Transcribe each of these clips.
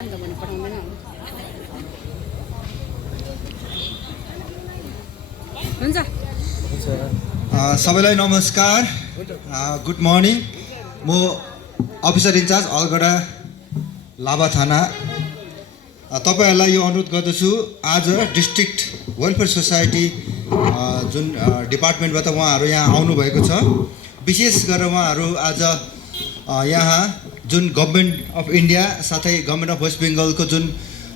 हुन्छ सबैलाई नमस्कार गुड मर्निङ म अफिसर इन्चार्ज अलगढा लाभा थाना तपाईहरुलाई यो अनुरोध गर्दछु आज डिस्ट्रिक्ट वेलफेयर सोसाइटी जुन डिपार्टमेन्टबाट उहाँहरू यहाँ आउनुभएको छ विशेष गरेर उहाँहरू आज यहाँ जुन गभर्नमेन्ट अफ इन्डिया साथै गभर्नमेन्ट अफ वेस्ट बेङ्गलको जुन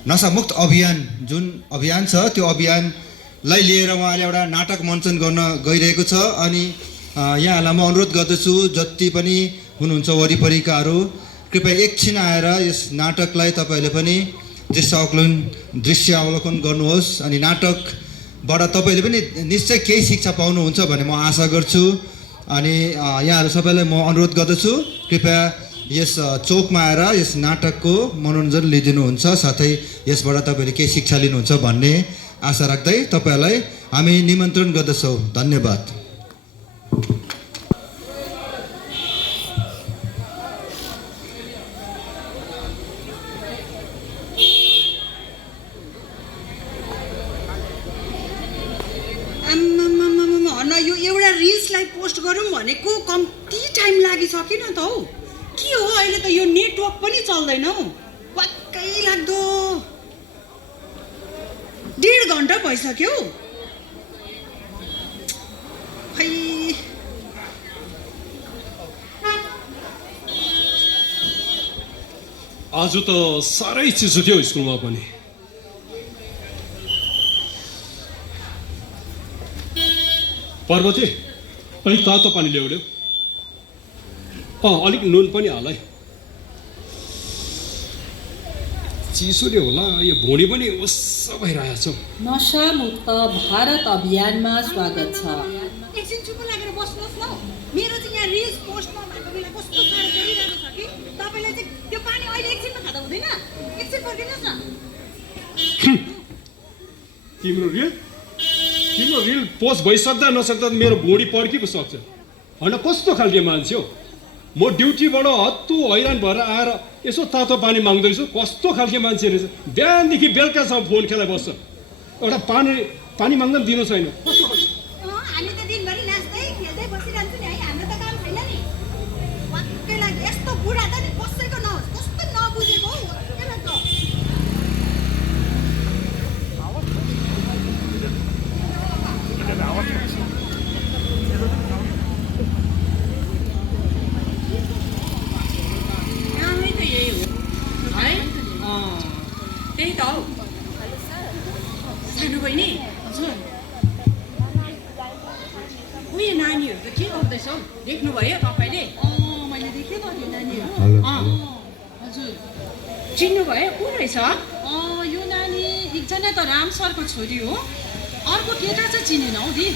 नशामुक्त अभियान छ त्यो अभियानलाई लिएर उहाँले एउटा नाटक मञ्चन गर्न गइरहेको छ अनि यहाँहरूलाई म अनुरोध गर्दछु जति पनि हुनुहुन्छ वरिपरिकाहरू कृपया एकछिन आएर यस नाटकलाई तपाईहरूले पनि दृश्य अवलोकन गर्नुहोस् अनि नाटकबाट तपाईले पनि निश्चय केही शिक्षा पाउनुहुन्छ भन्ने म आशा गर्छु अनि यहाँहरू सबैलाई म अनुरोध गर्दछु कृपया यस चौकमा आएर यस नाटकको मनोरञ्जन लिदिनुहुन्छ साथै यसबाट तपाईले केही शिक्षा लिनुहुन्छ भन्ने आशा राख्दै तपाईहरुलाई हामी निमन्त्रण गर्दछौँ धन्यवाद यो एउटा रिल्सलाई पोस्ट गरौँ भनेको कम्ती टाइम लागिसकेन त हौ के हो अहिले त यो नेटवर्क पनि चल्दैन हौ वाक्कै लाग्दो 1.5 घण्टा भइसक्यो खै आज त साह्रै चिसो थियो स्कुलमा पनि पर्वते अलिक तातो पानी ल्याउड्यो अलिक नुन पनि हाल है चिसोले होला यो भुँडी पनि उस्स भइरहेछ नशामुक्त भारत अभियानमा स्वागत छ एकछिन चुप लागेर बस्नुहोस् न मेरो चाहिँ यहाँ रिल्स पोस्टमा भएको बेला कस्तो साह्रो चलिरहेको छ कि तपाईलाई चाहिँ त्यो पानी अहिले एकछिनमा खाँदा हुँदैन एकछिन फर्किनुहोस् न तिम्रो रिल पोस्ट भइसक्दा नसक्दा मेरो भुँडी पर्खि पो सक्छ होइन कस्तो खालको मान्छे हो म ड्युटीबाट हत्तु हैरान भएर आएर यसो तातो पानी माग्दैछु कस्तो खालको मान्छे रहेछ बिहानदेखि बेलुकासम्म फोन खेलाइ बस्छ एउटा पानी माग्दा पनि दिनु छैन हामी त दिनभरि नाच्दै खेल्दै बसिरहन्छौँ नि है हाम्रो त काम छैन नि वाक्कै लागि यस्तो बुढा त नि कसैको नहोस् कस्तो नबुझेको हौ के लाग्छ त्यही त हौ सानो बहिनी हजुर उयो नानीहरू त के गर्दैछ हौ देख्नुभयो तपाईँले मैले देखेँ त त्यो नानीहरू हजुर चिन्नुभयो को रहेछ यो नानी एकजना त राम सरको छोरी हो अर्को केटा चाहिँ चिनेन हौ दि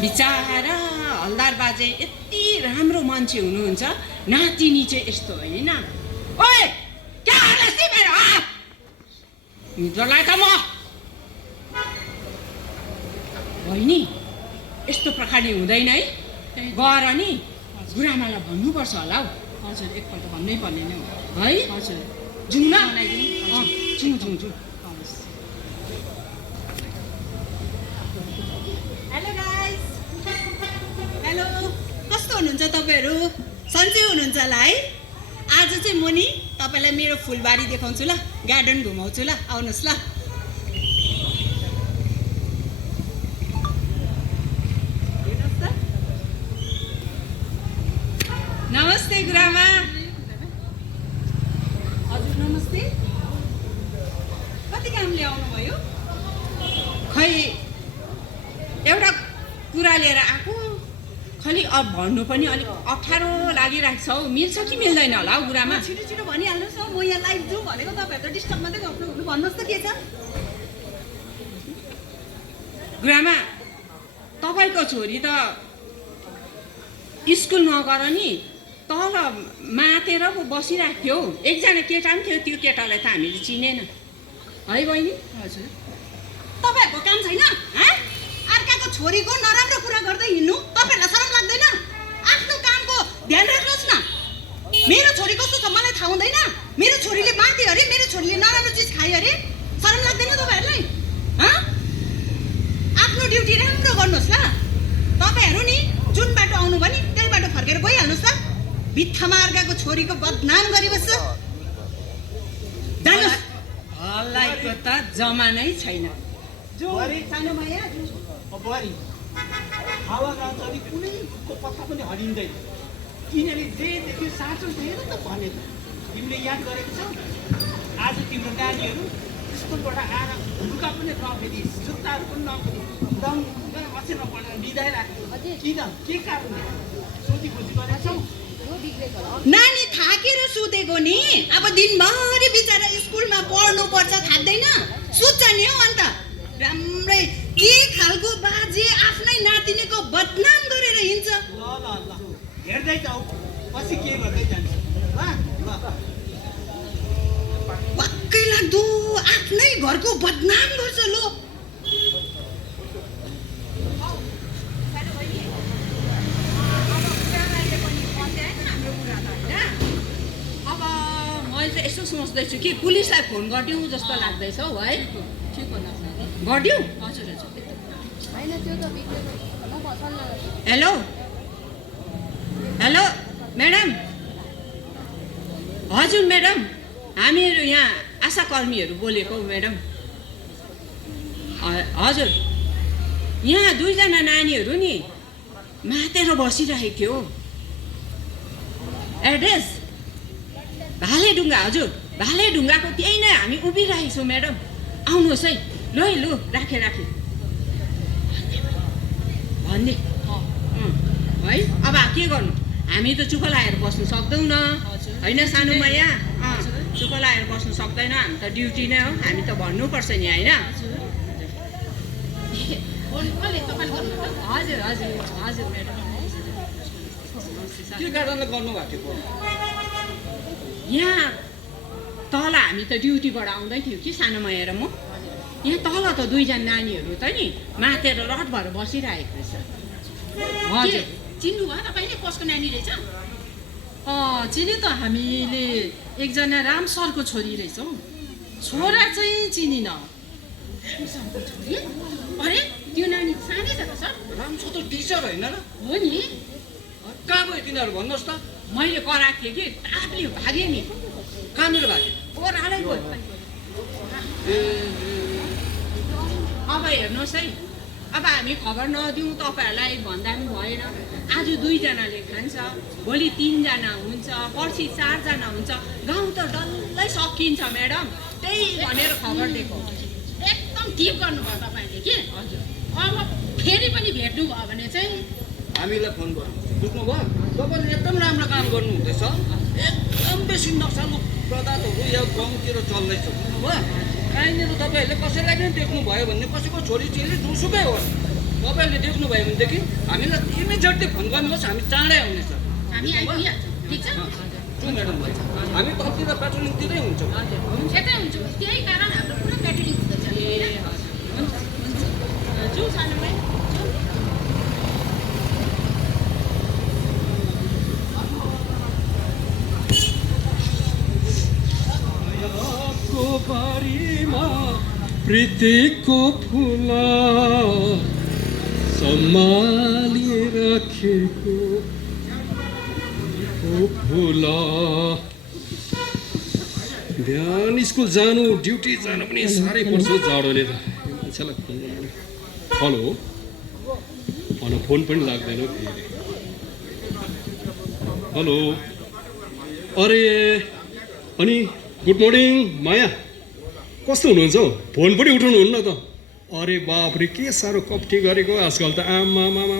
बिचारा हलदार बाजे यति राम्रो मान्छे हुनुहुन्छ नातिनी चाहिँ यस्तो होइन ओए क्या हालस् तिम्रो हिजोलाई त म बहिनी यस्तो प्रकारले हुँदैन है गएर नि गुरामालाई भन्नुपर्छ होला हौ हजुर एकपल्ट भन्नै पर्ने नै हो है हजुर जाउँ न बनाइदिनु हेलो गाइस हेलो कस्तो हुनुहुन्छ तपाईँहरू सन्चै हुनुहुन्छ होला है आज चाहिँ म नि तपाईँलाई मेरो फुलबारी देखाउँछु ल गार्डन घुमाउँछु ल आउनुहोस् ल नमस्ते गुरुआमा हजुर नमस्ते कति कामले आउनुभयो खै एउटा कुरा लिएर आएको खालि अब भन्नु पनि अलिक अप्ठ्यारो लागिरहेको छ हौ मिल्छ कि मिल्दैन होला हौ गुरुआमा छिटो छिटो भनिहाल्नुहोस् न म यहाँ लाइभ जाउँ भनेको तपाईँहरू त डिस्टर्ब मात्रै गर्नु भन्नुहोस् त के छ गुरुआमा तपाईँको छोरी त स्कुल नगर नि तल मातेर पो बसिरहेको थियो एकजना केटा पनि थियो त्यो केटालाई त हामीले चिनेन है बहिनी हजुर तपाईँहरूको काम छैन अर्काको छोरीको नराम्रो कुरा गर्दै हिँड्नु तपाईँहरूलाई शरम लाग्दैन आफ्नो कामको ध्यान राख्नुहोस् न मेरो छोरी कस्तो छ मलाई थाहा हुँदैन? मेरो छोरीले माथि अरे, मेरो छोरीले नराम्रो चिज खायो अरे। शरम लाग्दैन तपाईँहरूलाई? आफ्नो ड्युटी राम्रो गर्नुहोस् ल। तपाईँहरू नि जुन बाटो आउनु भयो नि त्यही बाटो फर्केर गइहाल्नुहोस् ल। बित्थामा अर्काको छोरीको बदनाम गरिबस्छ। जानुहोस्। हल्लाइको त जमानै छैन। सानो माया बुहारी हावा जान्छ अनि कुनै रुखको पत्ता पनि हरिँदैन। तिनीहरूले जे देख्यो साँचो देखेर त भनेको। तिमीले याद गरेको छौ आज तिम्रो नानीहरू स्कुलबाट आएर लुगा पनि नफेरिस, जुत्ताहरू पनि नफेरिस, दङ्ग अचेल पढेर बिदाइरहेको किन? के कारणले? सोधी खोजी गरेका छौ? नानी थाकेर सुतेको नि। अब दिनभरि बिचरा स्कुलमा पढ्नुपर्छ थाक्दैन? सुत्छ नि हौ। अन्त राम्रै के खालको बाजे आफ्नै नातिनीको बदनाम गरेर हिँड्छ। ल ल ल हेर्दै जाऊ पछि के गर्दै जान्छ। वाक्कै लाग्दो आफ्नै घरको बदनाम गर्छ लो। अब मैले त यसो सोच्दैछु कि पुलिसलाई फोन गरिदिउँ जस्तो लाग्दैछ हौ है। के गर्नु गरिदिउँ? हजुर हजुर हेलो हेलो म्याडम। हजुर म्याडम, हामीहरू यहाँ आशाकर्मीहरू बोलेको म्याडम। हजुर, यहाँ 2 जना नानीहरू नि मातेर बसिरहेको थियो। एड्रेस भालेढुङ्गा। हजुर, भालेढुङ्गाको त्यही नै हामी उभिरहेको छौँ म्याडम। आउनुहोस् है। ल है, लु राखेँ भन्ने है। अब के गर्नु, हामी त चुप लाएर बस्नु सक्दैनौँ होइन सानो मैया? चुप लाएर बस्नु सक्दैन, हामी त ड्युटी नै हो, हामी त भन्नुपर्छ नि होइन? हजुर हजुर हजुर म्याडम। के कारणले गर्नुभएको थियो? यहाँ तल हामी त ड्युटीबाट आउँदै थियौँ कि सानो मैया र म। यहाँ तल त 2 जना नानीहरू त नि मातेर रट भएर बसिरहेको रहेछ। हजुर, चिन्नुभयो तपाईँले कसको नानी रहेछ? चिने त हामीले एकजना राम सरको छोरी रहेछौँ। छोरा चाहिँ चिनिन। अरे त्यो नानी सानै छ त सर? राम छ त टिचर होइन र? हो नि। कहाँ गयो तिनीहरू भन्नुहोस् त? मैले कराएको थिएँ कि तापले भागेँ नि। कहाँनिर भाग्यो? ओह्रालै गयो। अब हेर्नुहोस् है, अब हामी खबर नदिउँ तपाईँहरूलाई भन्दा पनि भएन। आज 2 जनाले खान्छ, भोलि 3 जना हुन्छ, पर्सि 4 जना हुन्छ। गाउँ त डल्लै सकिन्छ म्याडम। त्यही भनेर खबर दिएको। एकदम ठिक गर्नुभयो तपाईँले कि। हजुर, अब फेरि पनि भेट्नुभयो भने चाहिँ हामीलाई फोन गर्नु बुझ्नुभयो? तपाईँले एकदम राम्रो काम गर्नुहुँदैछ। एकदम बेसी नक्सालु पदार्थहरू यो गाउँतिर चल्दैछ बुझ्नुभयो? कहीँनिर तपाईँहरूले कसैलाई पनि देख्नुभयो भने कसैको छोरी चेली जुसुकै होस्, तपाईँहरूले देख्नुभयो भनेदेखि हामीलाई इमिडिएटली फोन गर्नुहोस्, हामी चाँडै आउनेछ। हामी आइपुगिहाल्छौँ। ठिक छ? जाउँ म्याडम, हामी तलतिर पेट्रोलिङतिरै हुन्छौँ। यतै हुन्छ। त्यही कारण हाम्रो पुरा पेट्रोलिङ हुँदैछ। हुन्छ हुन्छ। जाउँ सानो भाइ। बारीमा प्रीतिको फुल सम्हालिराखेको फुल। बिहान स्कुल जानु ड्युटी जानु पनि साह्रै पर्छ जाडोले त। मान्छेलाई फोन गर्नु। हेलो हेलो, फोन पनि लाग्दैन फेरि। हेलो, अरे अनि गुड मर्निङ माया, कस्तो हुनुहुन्छ हौ? फोन पनि उठाउनुहुन्न त। अरे बापरे, के साह्रो कप्टी गरेको आजकल त। आमामामा।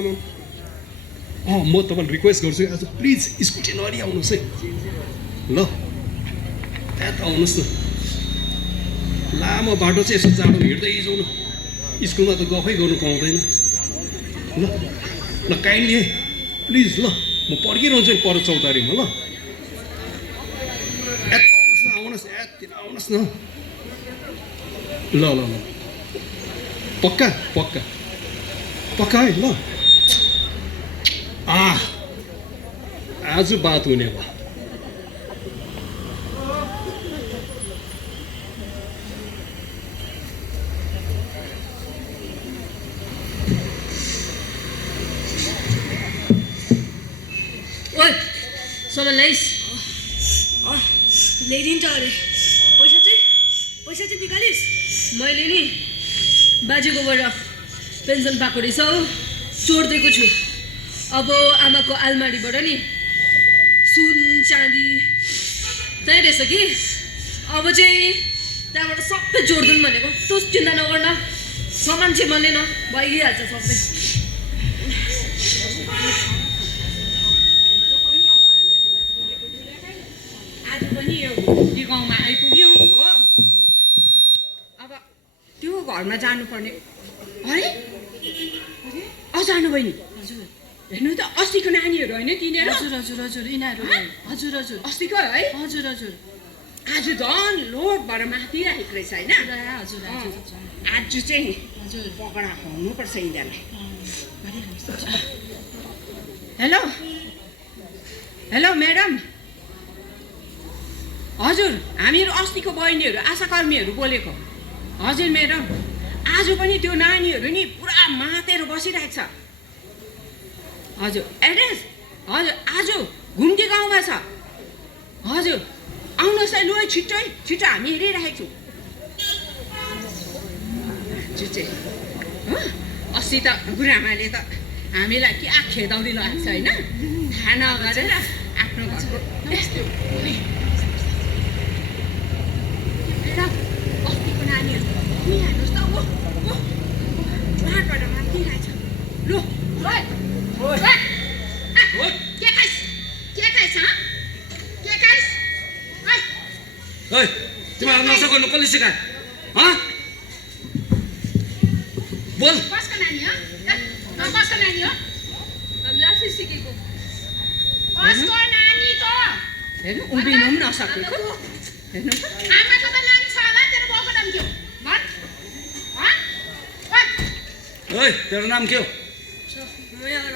म तपाईँलाई रिक्वेस्ट गर्छु आज प्लिज स्कुटी नहरी आउनुहोस् है। ल त्यहाँ त आउनुहोस् न। लामो बाटो चाहिँ यसो जाडो हिँड्दै जाउँ न। स्कुलमा त गफै गर्नु पाउँदैन। ल ल काइन्डली है प्लिज। ल म पर्खिरहन्छु नि पर चौतारीमा। ल आउनुहोस् न। ल ल ल, पक्का पक्का पक्का है। ल आज बात हुने भयो। ल्याइदिन्छ अरे पैसा चाहिँ निकालिस् मैले नि बाजेकोबाट पेन्सन पाएको रहेछ हो चोरिदिएको छु अब आमाको आलमारीबाट नि सुन चाँदी चाहिँ रहेछ कि अब चाहिँ त्यहाँबाट सबै जोडिदिउँ भनेको तँ चिन्ता नगर्न सामान चाहिँ बनेन भइहाल्छ सबै आज पनि यो गाउँमा आइपुग्यो हो अब त्यो घरमा जानुपर्ने अरे जानु बहिनी हजुर हेर्नु त अस्तिको नानीहरू होइन तिनीहरू हजुर हजुर हजुर यिनीहरू हजुर हजुर अस्तिको है हजुर हजुर आज झन् लोडबाट माथिरहेको रहेछ होइन हजुर हजुर आज चाहिँ हजुर पकडा खुवाउनुपर्छ यिनीहरूलाई हेलो हेलो म्याडम हजुर हामीहरू अस्तिको बहिनीहरू आशाकर्मीहरू बोलेको हजुर म्याडम आज पनि त्यो नानीहरू नि पुरा मातेर बसिरहेको छ हजुर एड्रेस हजुर आज घुम्ती गाउँमा छ हजुर आउनुहोस् है लु है छिटो हामी हेरिरहेको छौँ चाहिँ हो अस्ति त गुरुआमाले त हामीलाई के खेदाउँदै लगाएको छ होइन थाहा नगरेर आफ्नो घरको यस्तो अस्तिको नानीहरू हेर्नुहोस् त उहाँबाट माथिरहेछ लु के खाइस् तिमीहरू नसा गर्नु कसले सिकायो बोल कसको नानी हो कसको नानी हो हामीले आफै सिकेको कसको नानीको हेर्नु उभिनु पनि नसकेको हेर्नु त आमाको त नाम छ होला तेरो बाउको नाम के हो भन तेरो नाम के हो म यहाँ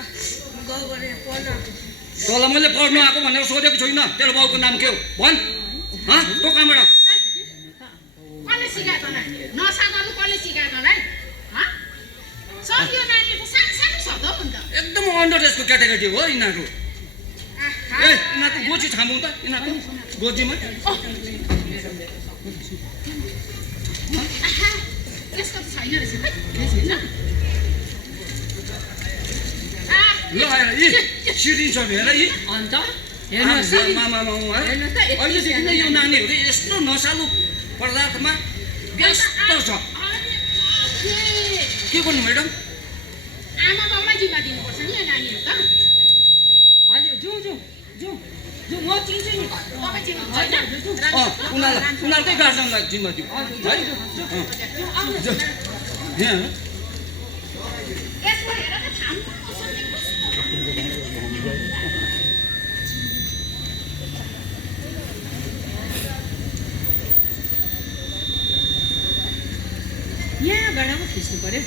गाउँबाट पढ्न तँलाई मैले पढ्नु आएको भनेर सोधेको छुइनँ तेरो बाउको नाम के हो भन् तँ कहाँबाट कसले सिकाएको होला नसा गर्नु कसले सिकाएको होला है सब यो नानीहरू त सानो सानो छ त हो नि त एकदम अन्डर एजको केटाकेटी हो यिनीहरू यिनीहरूको गोजी छामौँ त यिनीहरूको गोजीमा त्यसको त छैन रहेछ है ल आएर यी सिरिन्छ हेर यी अन्त हेर्नुहोस् है हेर्नुहोस् त अहिलेदेखि नै यो नानीहरू यस्तो नसालु पदार्थमा व्यस्त छ के गर्नु म्याडम आमा बाउलाई जिम्मा दिनुपर्छ नि यो नानीहरू त हजुर जाउँ म चिन्छु नि तपाईँ चिन्नुहुन्छ होइन उनीहरूकै गार्जियनलाई जिम्मा दिउँ है यसमा हेर त थाम्नु यहाँबाट पो खिच्नु पर्यो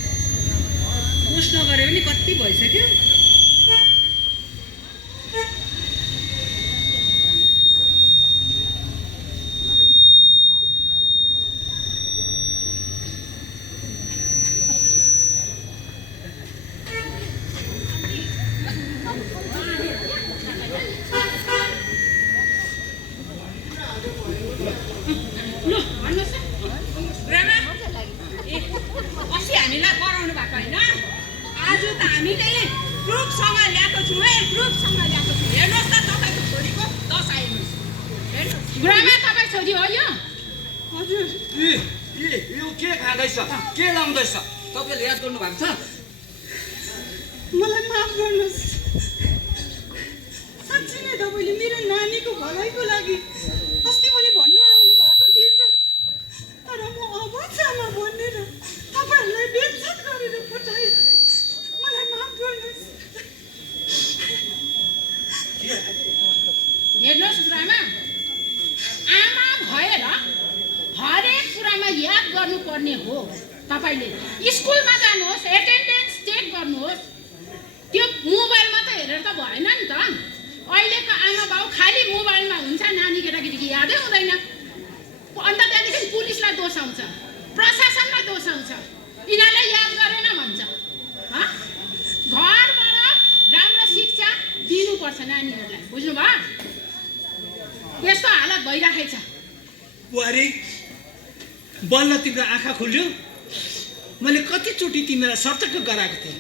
पोस्ट नगऱ्यो भने कति भइसक्यो अस्ति हामीलाई कराउनु भएको होइन आज त हामीले प्रुफसँग ल्याएको छौँ है प्रुफसँग ल्याएको छौँ हेर्नुहोस् त तपाईँको छोरीको दशा हेर्नुहोस् गुरुआमा तपाईँ छोरी हो यो हजुर यो के खाँदैछ के लाउँदैछ तपाईँले याद गर्नु भएको छ मलाई माफ गर्नुहोस् साँच्चै नै तपाईँले मेरो नानीको भलाइको लागि अस्ति पनि भन्नु आउनु भएको थिएछ तर म अबसम्म भनेर तपाईँहरूलाई बेइज्जत गरेर पठाएँ मलाई माफ गर्नुहोस् हेर्नुहोस् गुरुआमा आमा भएर हरेक कुरामा याद गर्नुपर्ने हो तपाईँले स्कुलमा जानुहोस् एटेन्डेन्स चेक गर्नुहोस् त्यो मोबाइलमा त हेरेर त भएन नि त अहिलेको आमा बाउ खालि मोबाइलमा हुन्छ नानी केटाकेटीको यादै हुँदैन अन्त त्यहाँदेखि पुलिसलाई दोष आउँछ प्रशासनलाई दोष आउँछ यिनीहरूलाई याद गरेन भन्छ घरबाट राम्रो शिक्षा दिनुपर्छ नानीहरूलाई बुझ्नुभयो यस्तो हालत भइराखेको छ बुहारी बल्ल तिम्रो आँखा खुल्यो। मैले कतिचोटि तिमीलाई सतर्क गराएको थिएँ,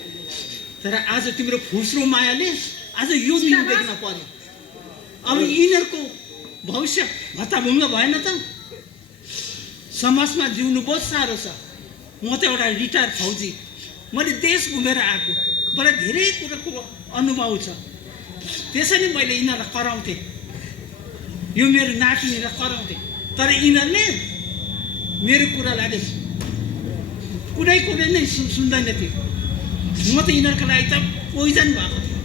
तर आज तिम्रो फुस्रो मायाले आज यो दिन देख्न पर्यो। अब यिनीहरूको भविष्य भत्ताभुङ्ग भएन त? समाजमा जिउनु बहुत साह्रो छ। म त एउटा रिटायर्ड फौजी, मैले देश घुमेर आएको, मलाई धेरै कुरोको अनुभव छ। त्यसैले मैले यिनीहरूलाई कराउँथेँ, यो मेरो नातिनीलाई कराउँथेँ, तर यिनीहरूले मेरो कुरालाई कुनै कुरै नै सुन्दैन थियो। म त यिनीहरूको लागि त पोइजन भएको थियो,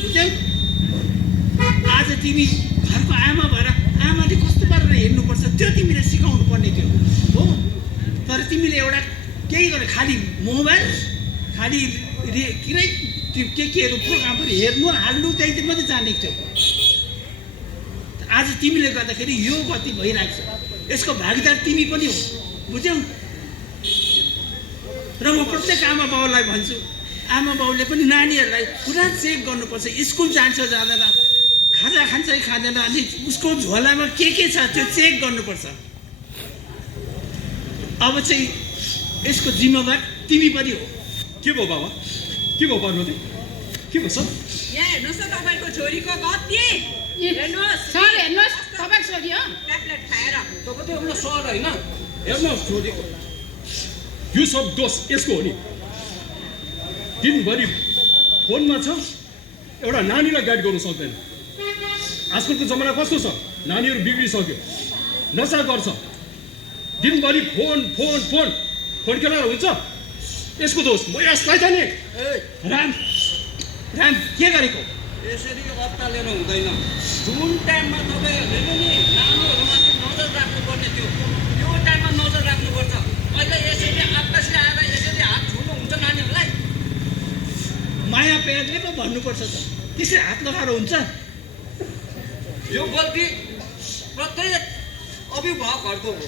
बुझ्यौ? आज तिमी घरको आमा भएर आमाले कस्तो गरेर हेर्नुपर्छ त्यो तिमीले सिकाउनु पर्ने थियो हो। तर तिमीले एउटा केही गरे, खालि मोबाइल, खालि केहरू प्रोग्रामहरू हेर्नु हाल्नु त्यही मात्रै जानेको थियो। आज तिमीले गर्दाखेरि यो गति भइरहेको छ, यसको भागीदार तिमी पनि हो, बुझ्यौ? र म प्रत्येक आमा बाउलाई भन्छु, आमा बाउले पनि नानीहरूलाई पुरा चेक गर्नुपर्छ। स्कुल जान्छ जाँदैन, खाजा खान्छ कि खाँदैन, अनि उसको झोलामा के छ त्यो चेक गर्नुपर्छ। अब चाहिँ यसको जिम्मेवार तिमी पनि हो। के भयो बाबा, के भयो पार्वती, के भयो सर? यहाँ हेर्नुहोस् न तपाईँको छोरीको गति, हेर्नुहोस् सर हेर्नुहोस् तपाईँको छोरी हो, ट्याब्लेट खाएर। तपाईँ त एउटा सर होइन, हेर्नुहोस् छोरीको यो सब दोष यसको हो नि। दिनभरि फोनमा छ, एउटा नानीलाई गाइड गर्नु सक्दैन। आजकलको जमाना कस्तो छ, नानीहरू बिग्रिसक्यो, नसा गर्छ, दिनभरि फोन फोन फोन फोन खेलेर हुन्छ। यसको दोष म यसलाई त नि। राम राम के गरेको? यसरी अत्तालेर हुँदैन। जुन टाइममा तपाईँहरूले नि नानीहरूमाथि नजर राख्नुपर्ने थियो त्यो टाइममा नजर राख्नुपर्छ। अहिले यसरी आकाशले आएर यसरी हात छुनु हुन्छ नानीहरूलाई? माया प्याजले पो भन्नुपर्छ त, त्यसरी हात लगाएर हुन्छ? यो गल्ती प्रत्येक अभिभावकहरूको हो,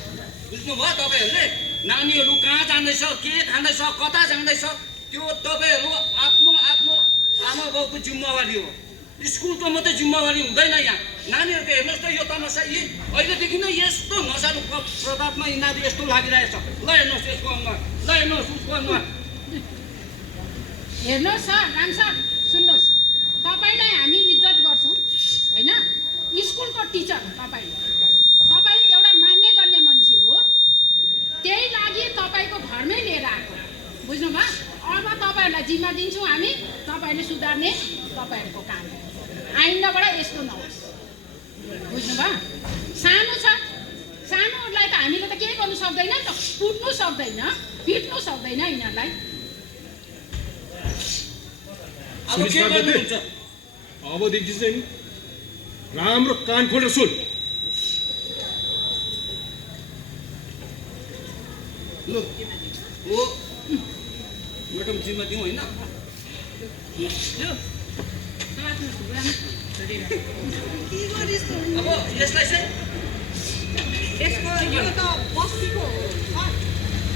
बुझ्नुभयो तपाईँहरूले? नानीहरू कहाँ जाँदैछ, के खाँदैछ, कता जाँदैछ, त्यो तपाईँहरू आफ्नो आफ्नो आमा बाउको जिम्मेवारी हो। स्कुलको मात्रै जिम्मेवारी हुँदैन यहाँ। नानीहरूको हेर्नुहोस् त यो तमासा, यी अहिलेदेखि नै यस्तो नसालु पदार्थमा यिनीहरू यस्तो लागिरहेछ। ल हेर्नुहोस् यसको अनुहार, ल हेर्नुहोस् उसको अनुहार। हेर्नुहोस् सर, राम सर सुन्नुहोस्, तपाईँलाई हामी इज्जत गर्छौँ होइन, स्कुलको टिचर तपाईँ एउटा मान्ने गर्ने मान्छे हो, त्यही लागि तपाईँको घरमै लिएर आएको, बुझ्नुभयो? अब तपाईँहरूलाई जिम्मा दिन्छौँ हामी, तपाईँले सुधार्ने तपाईँहरूको काम हो। आइन्दाबाट यस्तो नहोस्, बुझ्नुभयो? सानो छ, सानोहरूलाई त हामीले त केही गर्नु सक्दैन नि त, कुट्नु सक्दैन, पिट्नु सक्दैन यिनीहरूलाई। अब के गर्नुहुन्छ? अबदेखि चाहिँ राम्रो कान खोलेर सुन। ल हो म्याडम जिम्मा दिउँ होइन? अब यसलाई चाहिँ यसको यो त बस्तीको हो,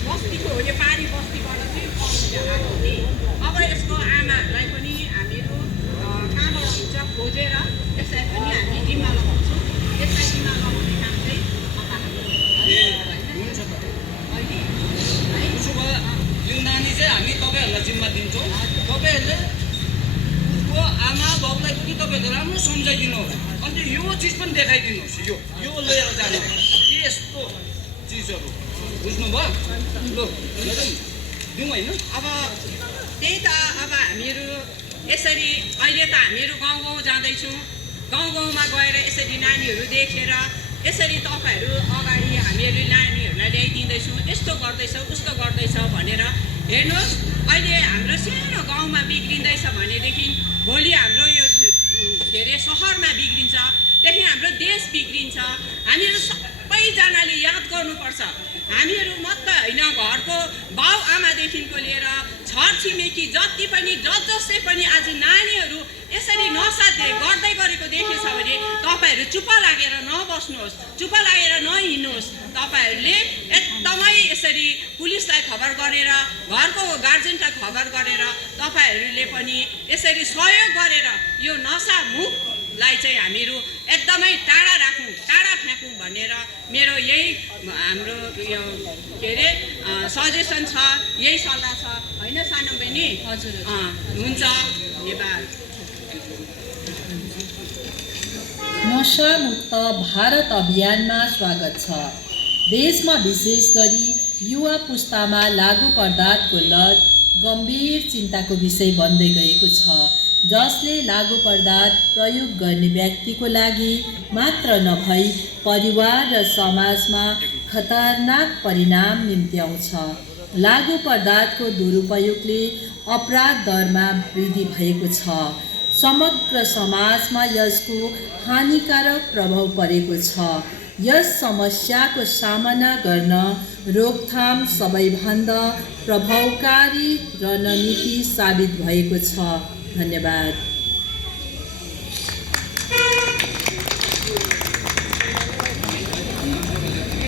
बस्तीको हो, यो पारी बस्तीबाट चाहिँ आएको नि। अब यसको आमाहरूलाई पनि हामीहरू कहाँबाट हुन्छ खोजेर यसलाई पनि हामी जिम्मा लगाउँछौँ। यसलाई जिम्मा लगाउने काम चाहिँ हुन्छ त। उसो भए यो नानी चाहिँ हामी तपाईँहरूलाई जिम्मा दिन्छौँ। तपाईँहरूले उसको आमा बाउलाई पनि तपाईँहरूले राम्रो सम्झाइदिनुहोस्, अन्त यो चिज पनि देखाइदिनुहोस्। यो लिएर जानुहोस्, यस्तो चिजहरू, बुझ्नुभयो? ल म्याडम दिउँ होइन? अब त्यही त, अब हामीहरू यसरी अहिले त हामीहरू गाउँ गाउँ जाँदैछौँ, गाउँ गाउँमा गएर यसरी नानीहरू देखेर यसरी तपाईँहरू अगाडि हामीहरूले नानीहरूलाई ल्याइदिँदैछौँ, यस्तो गर्दैछ उस्तो गर्दैछ भनेर। हेर्नुहोस् अहिले हाम्रो सानो गाउँमा बिग्रिँदैछ भनेदेखि भोलि हाम्रो यो के अरे सहरमा बिग्रिन्छ, त्यहाँदेखि हाम्रो देश बिग्रिन्छ। हामीहरू सबैजनाले याद गर्नुपर्छ, हामीहरू मात्र होइन, घरको बाउ आमादेखिको लिएर छरछिमेकी जति पनि जसले पनि आज नानीहरू यसरी नसा गर्दै गरेको देखेछ भने तपाईँहरू चुप लागेर नबस्नुहोस्, चुप लागेर नहिँड्नुहोस्। तपाईँहरूले एकदमै यसरी पुलिसलाई खबर गरेर, घरको गार्जेनलाई खबर गरेर तपाईँहरूले पनि यसरी सहयोग गरेर यो नसा मुक्तलाई चाहिँ हामीहरू एकदमै टाढा राखौँ, टाढा फ्याँकौँ भनेर मेरो यही हाम्रो यो के अरे सजेसन छ, यही सल्लाह छ होइन सानो बहिनी? हजुर हुन्छ, धन्यवाद। नशामुक्त भारत अभियानमा स्वागत छ। देशमा विशेष गरी युवा पुस्तामा लागु पदार्थको लत गम्भीर चिन्ताको विषय बन्दै गएको छ, जसले लागु पदार्थ प्रयोग गर्ने व्यक्तिको लागि मात्र नभई परिवार र समाजमा खतरनाक परिणाम निम्त्याउँछ। लागु पदार्थको दुरुपयोगले अपराध दरमा वृद्धि भएको छ। समग्र समाजमा यसको हानिकारक प्रभाव परेको छ। यस समस्याको सामना गर्न रोकथाम सबैभन्दा प्रभावकारी रणनीति साबित भएको छ। धन्यवाद।